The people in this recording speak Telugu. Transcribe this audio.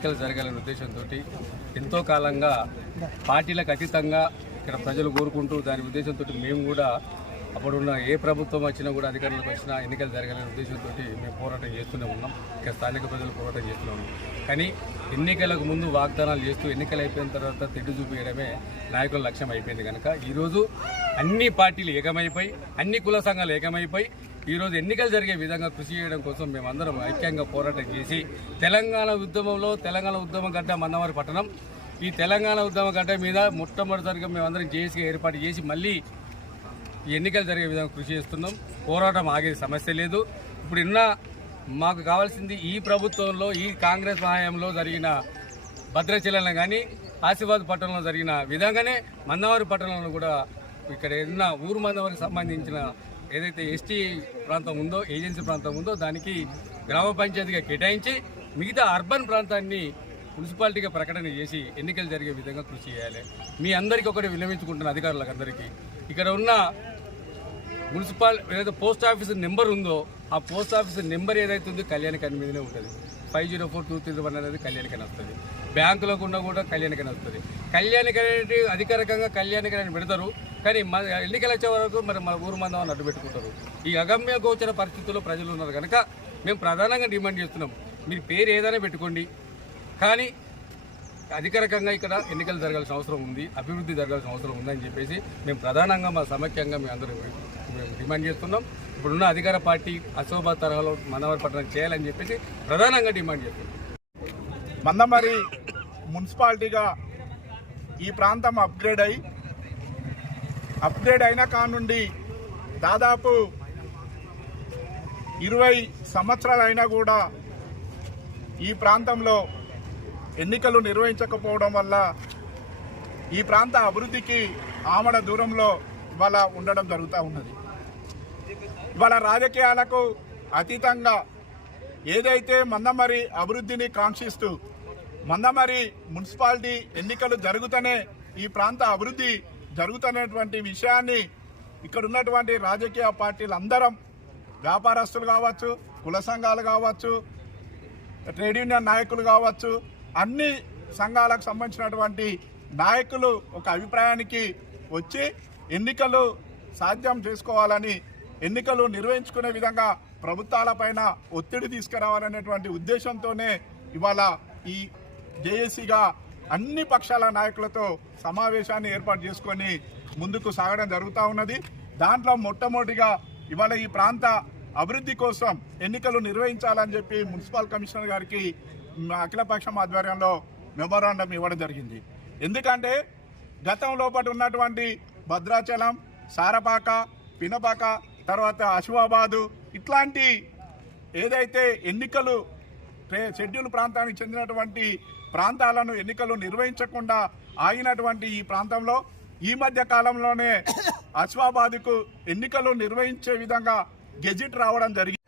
ఎన్నికలు జరగాలనే ఉద్దేశంతో ఎంతో కాలంగా పార్టీలకు అతీతంగా ఇక్కడ ప్రజలు కోరుకుంటూ దాని ఉద్దేశంతో మేము కూడా అప్పుడున్న ఏ ప్రభుత్వం వచ్చినా కూడా అధికారంలోకి వచ్చినా ఎన్నికలు జరగాలనే ఉద్దేశంతో మేము పోరాటం చేస్తూనే ఉన్నాం. ఇక్కడ స్థానిక ప్రజలు పోరాటం చేస్తూనే ఉన్నాం. కానీ ఎన్నికలకు ముందు వాగ్దానాలు చేస్తూ ఎన్నికలు అయిపోయిన తర్వాత తిట్టు చూపించడమే నాయకుల లక్ష్యం అయిపోయింది కనుక. ఈరోజు అన్ని పార్టీలు ఏకమైపోయి అన్ని కుల సంఘాలు ఏకమైపోయి ఈరోజు ఎన్నికలు జరిగే విధంగా కృషి చేయడం కోసం మేమందరం ఐక్యంగా పోరాటం చేసి తెలంగాణ ఉద్యమంలో తెలంగాణ ఉద్యమ గడ్డ మన్నవారి పట్టణం. ఈ తెలంగాణ ఉద్యమ గడ్డ మీద మొట్టమొదటిసారిగా మేమందరం జేఏసీగా ఏర్పాటు చేసి మళ్ళీ ఈ ఎన్నికలు జరిగే విధంగా కృషి చేస్తున్నాం. పోరాటం ఆగే సమస్య లేదు. ఇప్పుడు ఇన్న మాకు కావాల్సింది ఈ ప్రభుత్వంలో ఈ కాంగ్రెస్ సహాయంలో జరిగిన భద్రాచలంలో కానీ ఆసిఫాబాద్ పట్టణంలో జరిగిన విధంగానే మందవారి పట్టణంలో కూడా ఇక్కడ ఉన్న ఊరు మందవారికి సంబంధించిన ఏదైతే ఎస్టీ ప్రాంతం ఉందో ఏజెన్సీ ప్రాంతం ఉందో దానికి గ్రామ పంచాయతీగా కేటాయించి మిగతా అర్బన్ ప్రాంతాన్ని మున్సిపాలిటీగా ప్రకటన చేసి ఎన్నికలు జరిగే విధంగా కృషి చేయాలి. మీ అందరికీ ఒకటి విన్నవించుకుంటున్న అధికారులకు అందరికీ. ఇక్కడ ఉన్న మున్సిపల్ ఏదైతే పోస్ట్ ఆఫీస్ నెంబర్ ఉందో ఆ పోస్ట్ ఆఫీస్ నెంబర్ ఏదైతే ఉందో కళ్యాణికని మీదనే ఉంటుంది. Five zero four two three one అనేది కళ్యాణికని వస్తుంది. బ్యాంకులకు ఉన్న కూడా కళ్యాణికని వస్తుంది. కళ్యాణికని అనేది అధికారికంగా కళ్యాణికని పెడతారు. కానీ మన ఎన్నికలు వచ్చే వరకు మరి మన ఊరు మందం అడ్డు పెట్టుకుంటారు. ఈ అగమ్య గోచర పరిస్థితుల్లో ప్రజలు ఉన్నారు కనుక మేము ప్రధానంగా డిమాండ్ చేస్తున్నాం. మీరు పేరు ఏదైనా పెట్టుకోండి. కానీ అధికారికంగా ఇక్కడ ఎన్నికలు జరగాల్సిన అవసరం ఉంది అభివృద్ధి జరగాల్సిన అవసరం ఉందని చెప్పేసి మేము ప్రధానంగా మా సమైక్యంగా మేము అందరూ మేము డిమాండ్ చేస్తున్నాం. ఇప్పుడున్న అధికార పార్టీ అశోభా తరహాలో మనవరి పట్టణం చేయాలని చెప్పేసి ప్రధానంగా డిమాండ్ చేస్తున్నాం. మందమరి మున్సిపాలిటీగా ఈ ప్రాంతం అప్గ్రేడ్ అయి అప్గ్రేడ్ అయిన కానుండి దాదాపు ఇరవై సంవత్సరాలైనా కూడా ఈ ప్రాంతంలో ఎన్నికలు నిర్వహించకపోవడం వల్ల ఈ ప్రాంత అభివృద్ధికి ఆమడ దూరంలో ఇవాళ ఉండడం జరుగుతూ ఉన్నది. ఇవాళ రాజకీయాలకు అతీతంగా ఏదైతే మందమరి అభివృద్ధిని కాంక్షిస్తూ మందమరి మున్సిపాలిటీ ఎన్నికలు జరుగుతూనే ఈ ప్రాంత అభివృద్ధి జరుగుతున్నటువంటి విషయాన్ని ఇక్కడ ఉన్నటువంటి రాజకీయ పార్టీలు అందరం వ్యాపారస్తులు కావచ్చు కుల సంఘాలు కావచ్చు ట్రేడ్ యూనియన్ నాయకులు కావచ్చు అన్ని సంఘాలకు సంబంధించినటువంటి నాయకులు ఒక అభిప్రాయానికి వచ్చి ఎన్నికలు సాధ్యం చేసుకోవాలని ఎన్నికలు నిర్వహించుకునే విధంగా ప్రభుత్వాలపైన ఒత్తిడి తీసుకురావాలనేటువంటి ఉద్దేశంతోనే ఇవాళ ఈ జేఏసీగా అన్ని పక్షాల నాయకులతో సమావేశాన్ని ఏర్పాటు చేసుకొని ముందుకు సాగడం జరుగుతూ ఉన్నది. దాంట్లో మొట్టమొదటిగా ఇవాళ ఈ ప్రాంత అభివృద్ధి కోసం ఎన్నికలు నిర్వహించాలని చెప్పి మున్సిపల్ కమిషనర్ గారికి అఖిలపక్షం ఆధ్వర్యంలో మెమోరాండం ఇవ్వడం జరిగింది. ఎందుకంటే గతంలో పాటు ఉన్నటువంటి భద్రాచలం సారపాక పినపాక తర్వాత అశువాబాదు ఇట్లాంటి ఏదైతే ఎన్నికలు షెడ్యూల్ ప్రాంతానికి చెందినటువంటి ప్రాంతాలను ఎన్నికలు నిర్వహించకుండా ఆగినటువంటి ఈ ప్రాంతంలో ఈ మధ్య కాలంలోనే అశ్వాబాద్కు ఎన్నికలు నిర్వహించే విధంగా గెజిట్ రావడం జరిగింది